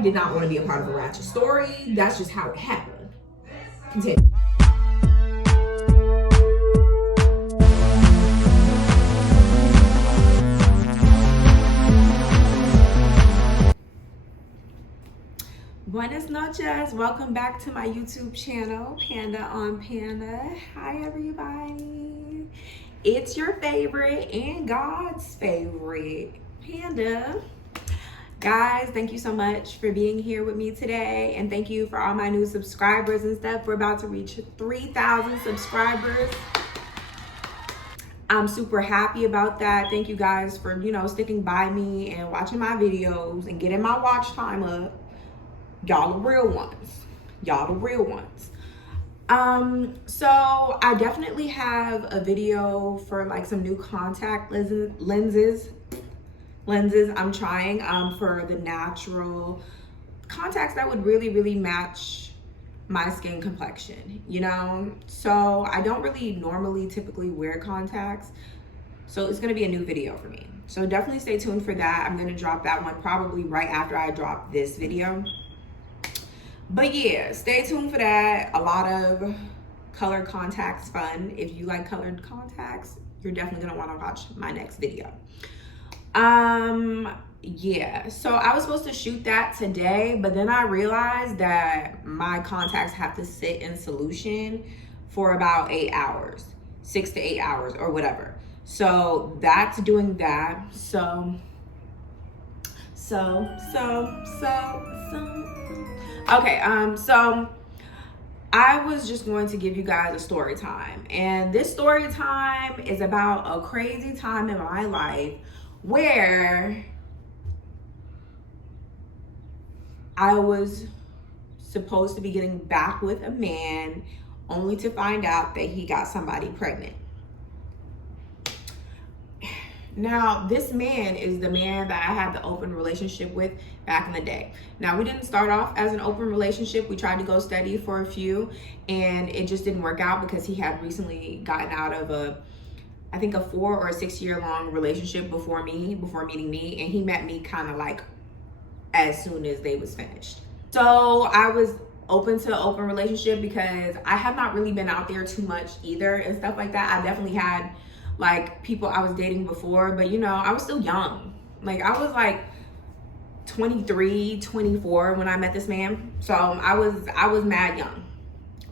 did not want to be a part of a ratchet story. That's just how it happened. Continue. Buenas noches, welcome back to my YouTube channel, Panda on Panda. Hi everybody. It's your favorite and God's favorite, Panda. Guys, thank you so much for being here with me today, and thank you for all my new subscribers and stuff. We're about to reach 3,000 subscribers. I'm super happy about that. Thank you guys for, sticking by me and watching my videos and getting my watch time up. Y'all the real ones. Y'all the real ones. So I definitely have a video for like some new contact lenses I'm trying for the natural contacts that would really match my skin complexion, so I don't really normally typically wear contacts, so it's going to be a new video for me, so definitely stay tuned for that. I'm going to drop that one probably right after I drop this video, but yeah, stay tuned for that. A lot of color contacts fun. If you like colored contacts, you're definitely going to want to watch my next video. Yeah, so I was supposed to shoot that today, but then I realized that my contacts have to sit in solution for about 8 hours, 6 to 8 hours or whatever. So that's doing that. Okay, so I was just going to give you guys a story time, and this story time is about a crazy time in my life where I was supposed to be getting back with a man only to find out that he got somebody pregnant. Now, this man is the man that I had the open relationship with back in the day. Now, we didn't start off as an open relationship. We tried to go steady for a few, and it just didn't work out because he had recently gotten out of I think a 4 or 6 year long relationship before meeting me, and he met me kind of like as soon as they was finished. So I was open to an open relationship because I have not really been out there too much either and stuff like that. I definitely had like people I was dating before, but I was still young. Like I was like 23, 24 when I met this man. So I was mad young.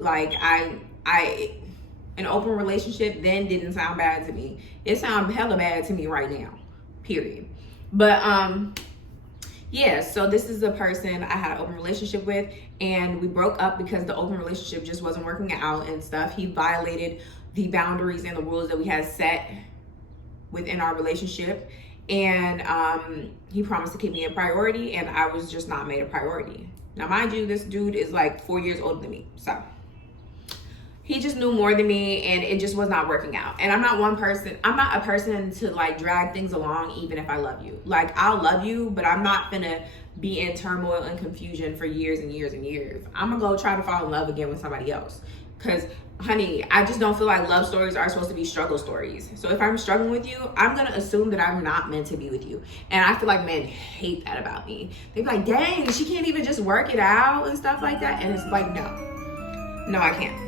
Like an open relationship then didn't sound bad to me. It sounds hella bad to me right now, period. But yeah, so this is a person I had an open relationship with, and we broke up because the open relationship just wasn't working out and stuff. He violated the boundaries and the rules that we had set within our relationship, and he promised to keep me a priority, and I was just not made a priority. Now, mind you, this dude is like 4 years older than me, so he just knew more than me, and it just was not working out. And I'm not a person to like drag things along even if I love you. Like, I'll love you, but I'm not gonna be in turmoil and confusion for years and years and years. I'm gonna go try to fall in love again with somebody else. Cause honey, I just don't feel like love stories are supposed to be struggle stories. So if I'm struggling with you, I'm gonna assume that I'm not meant to be with you. And I feel like men hate that about me. They be like, dang, she can't even just work it out and stuff like that. And it's like, no, I can't.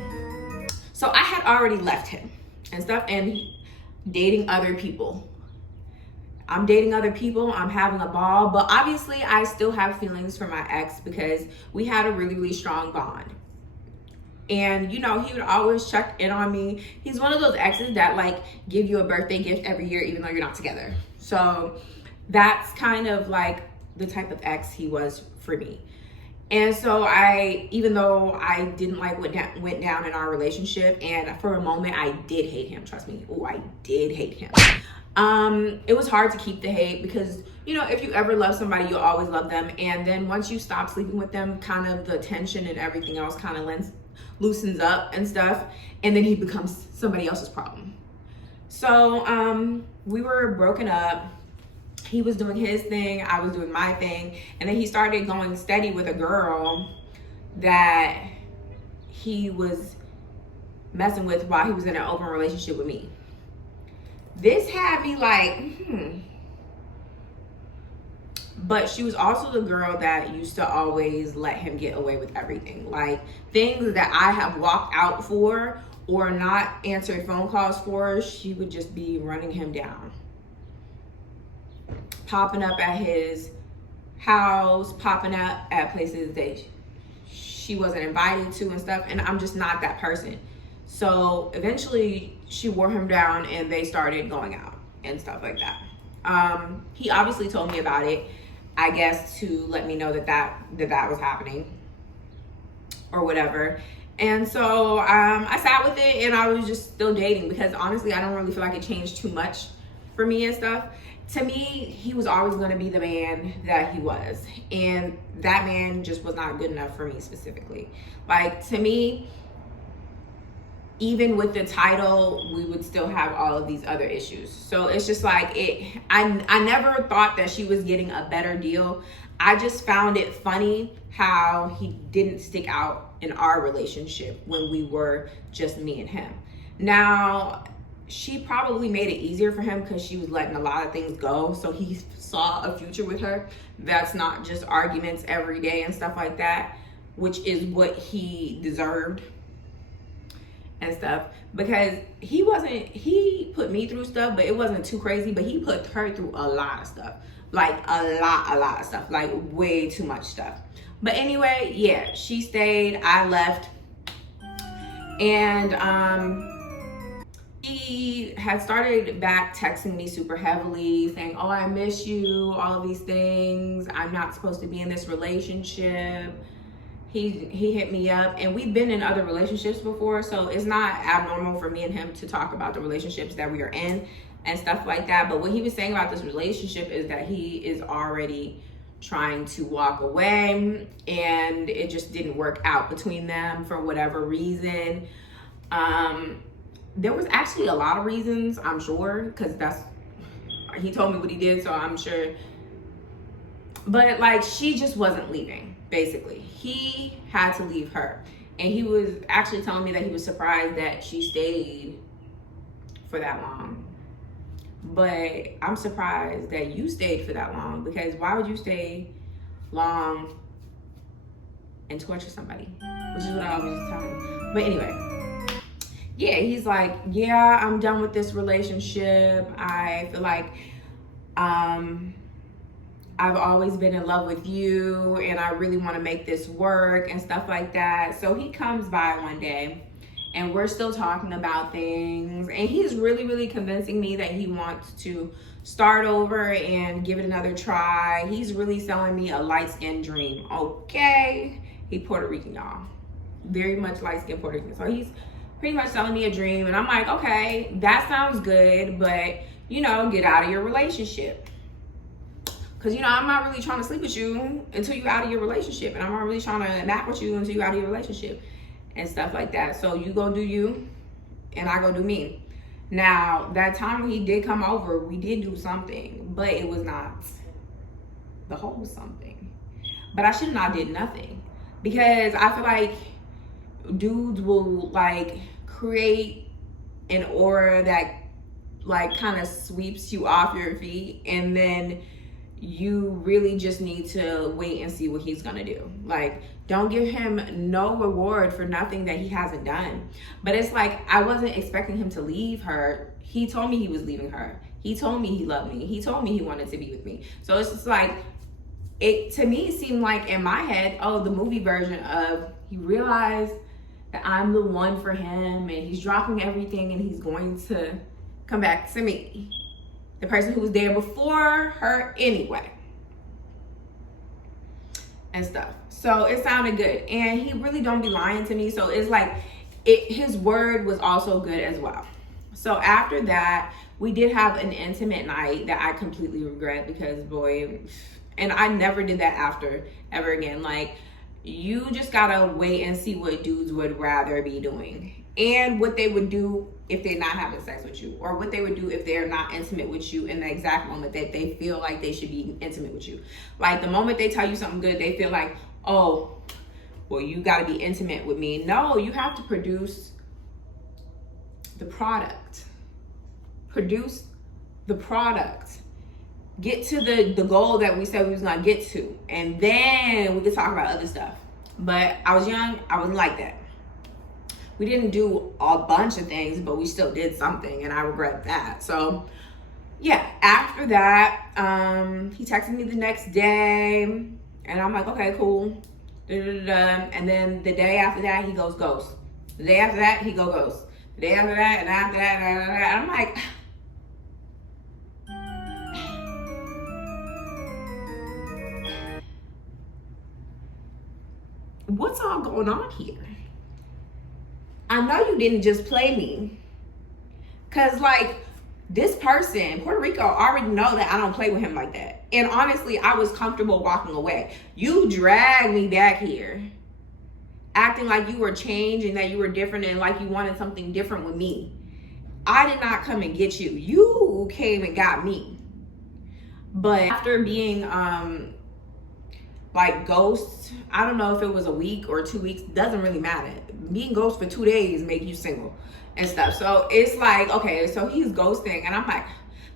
So I had already left him and stuff and dating other people. I'm dating other people, I'm having a ball, but obviously I still have feelings for my ex because we had a really strong bond. And he would always check in on me. He's one of those exes that like give you a birthday gift every year even though you're not together. So that's kind of like the type of ex he was for me. And so even though I didn't like what went down in our relationship, and for a moment I did hate him, trust me. Oh, I did hate him. It was hard to keep the hate because, if you ever love somebody, you'll always love them. And then once you stop sleeping with them, kind of the tension and everything else kind of loosens up and stuff. And then he becomes somebody else's problem. So we were broken up. He was doing his thing, I was doing my thing, and then he started going steady with a girl that he was messing with while he was in an open relationship with me. This had me like, but she was also the girl that used to always let him get away with everything. Like things that I have walked out for or not answered phone calls for, she would just be running him down. Popping up at his house, popping up at places that she wasn't invited to and stuff. And I'm just not that person. So eventually she wore him down and they started going out and stuff like that. He obviously told me about it, I guess to let me know that was happening or whatever. And so I sat with it and I was just still dating because honestly, I don't really feel like it changed too much for me and stuff. To me, he was always going to be the man that he was. And that man just was not good enough for me specifically. Like, to me, even with the title, we would still have all of these other issues. So it's just like, I never thought that she was getting a better deal. I just found it funny how he didn't stick out in our relationship when we were just me and him. Now, she probably made it easier for him because she was letting a lot of things go. So he saw a future with her. That's not just arguments every day and stuff like that, which is what he deserved and stuff. Because he put me through stuff, but it wasn't too crazy, but he put her through a lot of stuff. Like a lot of stuff, like way too much stuff. But anyway, yeah, she stayed, I left. And he had started back texting me super heavily saying, oh, I miss you, all of these things. I'm not supposed to be in this relationship. He hit me up, and we've been in other relationships before, so it's not abnormal for me and him to talk about the relationships that we are in and stuff like that. But what he was saying about this relationship is that he is already trying to walk away, and it just didn't work out between them for whatever reason. There was actually a lot of reasons, I'm sure, because he told me what he did, so I'm sure. But like, she just wasn't leaving, basically. He had to leave her. And he was actually telling me that he was surprised that she stayed for that long. But I'm surprised that you stayed for that long, because why would you stay long and torture somebody? Which is what I always tell him. But anyway. Yeah, he's like, yeah, I'm done with this relationship. I feel like I've always been in love with you and I really want to make this work and stuff like that. So he comes by one day and we're still talking about things, and he's really convincing me that he wants to start over and give it another try. He's really selling me a light-skinned dream. Okay, he Puerto Rican, y'all. Very much light-skinned Puerto Rican. So he's pretty much selling me a dream, and I'm like, okay, that sounds good, but you know, get out of your relationship. Because, you know, I'm not really trying to sleep with you until you're out of your relationship, and I'm not really trying to nap with you until you're out of your relationship and stuff like that. So you go do you, and I go do me. Now, that time when he did come over, we did do something, but it was not the whole something. But I should have not did nothing, because I feel like dudes will like create an aura that like kind of sweeps you off your feet, and then you really just need to wait and see what he's gonna do. Like, don't give him no reward for nothing that he hasn't done. But it's like, I wasn't expecting him to leave her. He told me he was leaving her. He told me he loved me. He told me he wanted to be with me. So it's just like, it to me seemed like in my head, oh, the movie version of he realized that I'm the one for him, and he's dropping everything and he's going to come back to me, the person who was there before her anyway, and stuff. So it sounded good, and he really don't be lying to me. So it's like, his word was also good as well. So after that, we did have an intimate night that I completely regret, because boy, and I never did that after ever again. Like, you just gotta wait and see what dudes would rather be doing, and what they would do if they're not having sex with you, or what they would do if they're not intimate with you in the exact moment that they feel like they should be intimate with you. Like, the moment they tell you something good, they feel like, oh, well, you gotta be intimate with me. No, you have to produce the product. Produce the product. get to the goal that we said we was gonna get to, and then we could talk about other stuff. But I was young, I wasn't like that. We didn't do a bunch of things, but we still did something, and I regret that. So yeah, after that, he texted me the next day, and I'm like, okay, cool. And then the day after that, he goes ghost. The day after that, he go ghost. The day after that, and after that, and I'm like, what's all going on here? I know you didn't just play me. Cause like, this person, Puerto Rico, already know that I don't play with him like that. And honestly, I was comfortable walking away. You dragged me back here, acting like you were changed and that you were different and like you wanted something different with me. I did not come and get you. You came and got me. But after being like ghost, I don't know if it was a week or 2 weeks, doesn't really matter. Being ghost for 2 days make you single and stuff. So it's like, okay, so he's ghosting, and I'm like,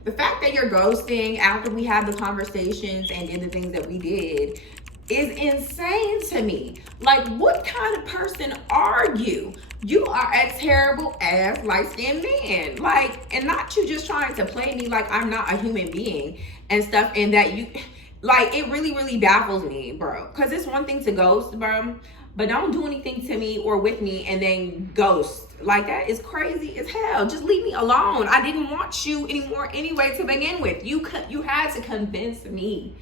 the fact that you're ghosting after we had the conversations and did the things that we did is insane to me. Like, what kind of person are you? You are a terrible ass light-skinned man. Like, and not you just trying to play me like I'm not a human being and stuff, and that you, like, it really, really baffles me, bro. Because it's one thing to ghost, bro, but don't do anything to me or with me and then ghost. Like, that is crazy as hell. Just leave me alone. I didn't want you anymore anyway to begin with. You had to convince me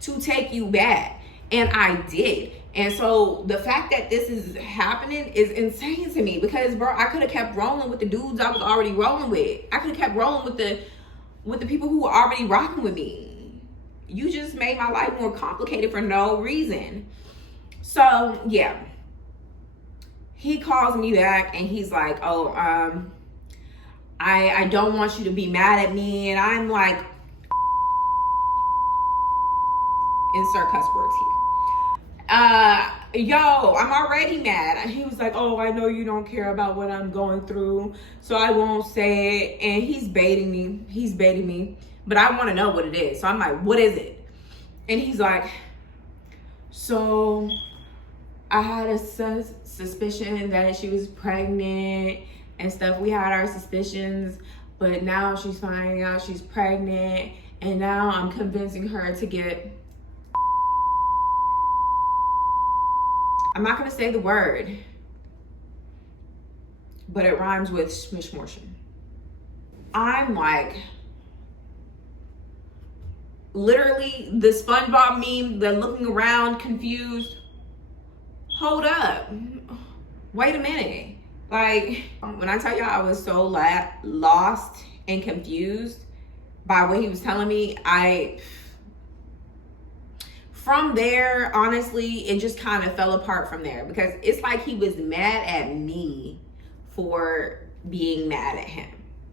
to take you back, and I did. And so the fact that this is happening is insane to me, because, bro, I could have kept rolling with the dudes I was already rolling with. I could have kept rolling with the people who were already rocking with me. You just made my life more complicated for no reason. So yeah, he calls me back and he's like, oh, I don't want you to be mad at me. And I'm like, insert cuss words here. Yo, I'm already mad. And he was like, oh, I know you don't care about what I'm going through, so I won't say it. And he's baiting me, but I want to know what it is. So I'm like, what is it? And he's like, so I had a suspicion that she was pregnant and stuff. We had our suspicions, but now she's finding out she's pregnant, and now I'm convincing her to get, I'm not gonna say the word, but it rhymes with smishmortion. I'm like, literally the SpongeBob meme, the looking around confused. Hold up, wait a minute. Like, when I tell y'all I was so lost and confused by what he was telling me, from there, honestly, it just kind of fell apart from there, because it's like he was mad at me for being mad at him.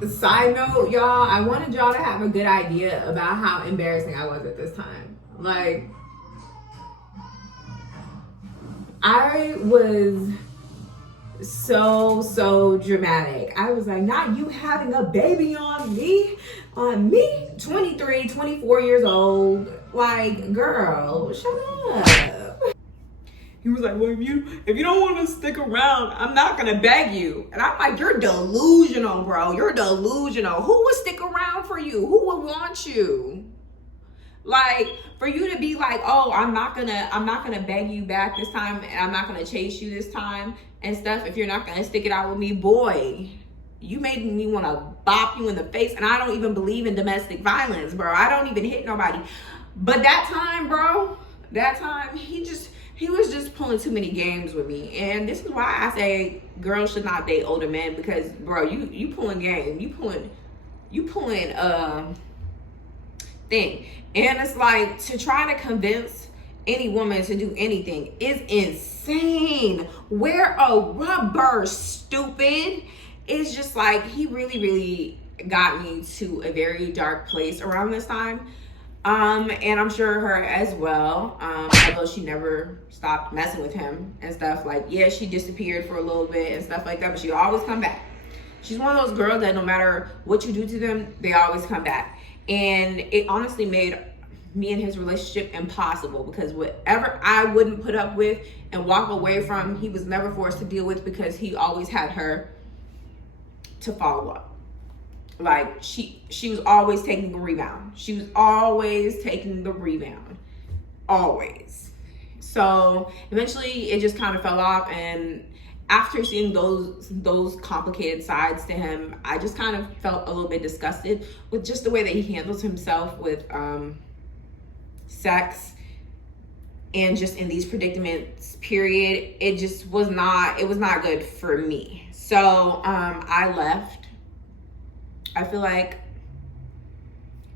Side note, y'all, I wanted y'all to have a good idea about how embarrassing I was at this time. Like, I was so dramatic. I was like, not you having a baby on me, 23, 24 years old. Like, girl, shut up. He was like, well, if you don't want to stick around, I'm not gonna beg you. And I'm like, you're delusional, bro. You're delusional. Who would stick around for you? Who would want you? Like, for you to be like, oh, I'm not gonna beg you back this time, and I'm not gonna chase you this time and stuff, if you're not gonna stick it out with me, boy, you made me want to bop you in the face. And I don't even believe in domestic violence, bro. I don't even hit nobody. But that time, bro, he was just pulling too many games with me. And this is why I say girls should not date older men, because, bro, you pulling game, you pulling thing. And it's like, to try to convince any woman to do anything is insane. Wear a rubber, stupid. It's just like, he really got me to a very dark place around this time. And I'm sure her as well, although she never stopped messing with him and stuff. Like, yeah, she disappeared for a little bit and stuff like that, but she always come back. She's one of those girls that no matter what you do to them, they always come back. And it honestly made me and his relationship impossible, because whatever I wouldn't put up with and walk away from, he was never forced to deal with, because he always had her to follow up. Like, she was always taking the rebound. She was always taking the rebound. Always. So eventually it just kind of fell off, and after seeing those complicated sides to him, I just kind of felt a little bit disgusted with just the way that he handles himself with sex, and just in these predicaments, period. It just was not good for me. So I left. I feel like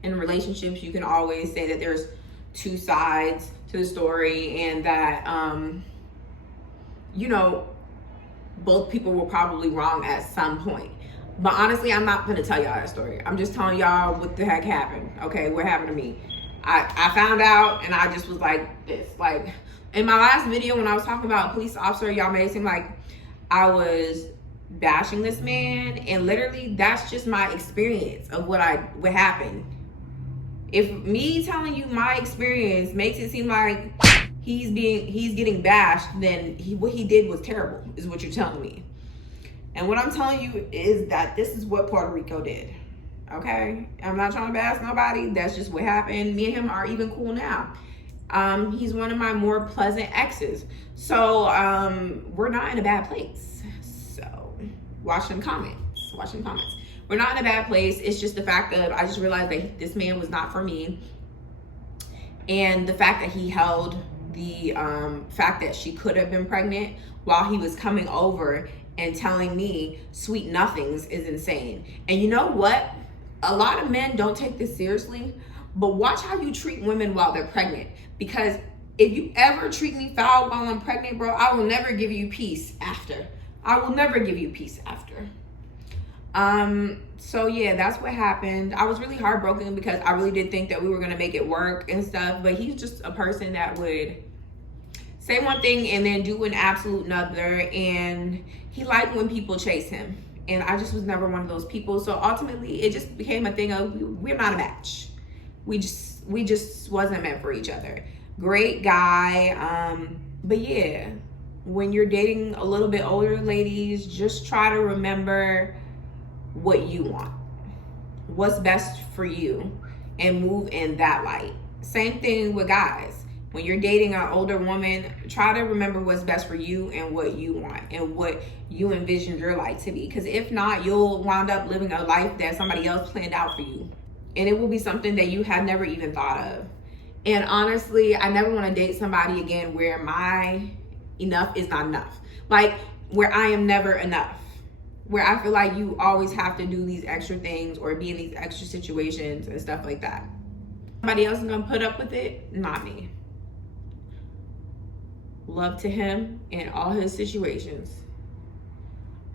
in relationships, you can always say that there's two sides to the story, and that you know, both people were probably wrong at some point. But honestly, I'm not gonna tell y'all that story. I'm just telling y'all what the heck happened. Okay, what happened to me. I found out, and I just was like this. Like, in my last video when I was talking about a police officer, y'all made it seem like I was bashing this man, and literally that's just my experience of what happened. If me telling you my experience makes it seem like he's getting bashed, then what he did was terrible, is what you're telling me. And what I'm telling you is that this is what Puerto Rico did. Okay? I'm not trying to bash nobody. That's just what happened. Me and him are even cool now. He's one of my more pleasant exes. So we're not in a bad place. So watching comments. We're not in a bad place. It's just the fact that I just realized that this man was not for me. And the fact that he held the fact that she could have been pregnant while he was coming over and telling me sweet nothings is insane. And you know what? A lot of men don't take this seriously, but watch how you treat women while they're pregnant. Because if you ever treat me foul while I'm pregnant, bro, I will never give you peace after. So yeah, that's what happened. I was really heartbroken because I really did think that we were gonna make it work and stuff, but he's just a person that would say one thing and then do an absolute another, and he liked when people chase him, and I just was never one of those people. So ultimately it just became a thing of we're not a match. We just wasn't meant for each other. Great guy, but yeah, when you're dating a little bit older ladies, just try to remember what you want, what's best for you, and move in that light. Same thing with guys. When you're dating an older woman, try to remember what's best for you and what you want and what you envisioned your life to be. Because if not, you'll wind up living a life that somebody else planned out for you, and it will be something that you had never even thought of. And honestly, I never want to date somebody again where my enough is not enough. Like, where I am never enough. Where I feel like you always have to do these extra things or be in these extra situations and stuff like that. Somebody else is gonna put up with it, not me. Love to him in all his situations.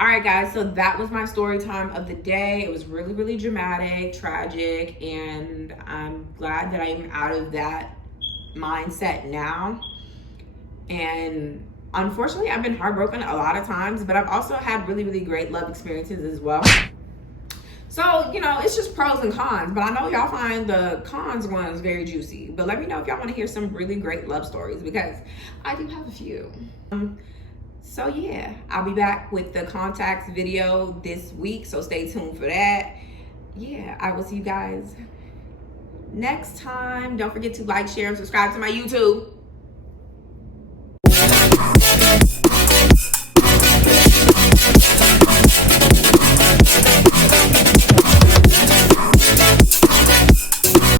All right, guys, so that was my story time of the day. It was really, really dramatic, tragic, and I'm glad that I'm out of that mindset now. And unfortunately, I've been heartbroken a lot of times, but I've also had really, really great love experiences as well. So, you know, it's just pros and cons, but I know y'all find the cons ones very juicy. But let me know if y'all want to hear some really great love stories, because I do have a few. So yeah, I'll be back with the contacts video this week, so stay tuned for that. Yeah, I will see you guys next time. Don't forget to like, share, and subscribe to my YouTube.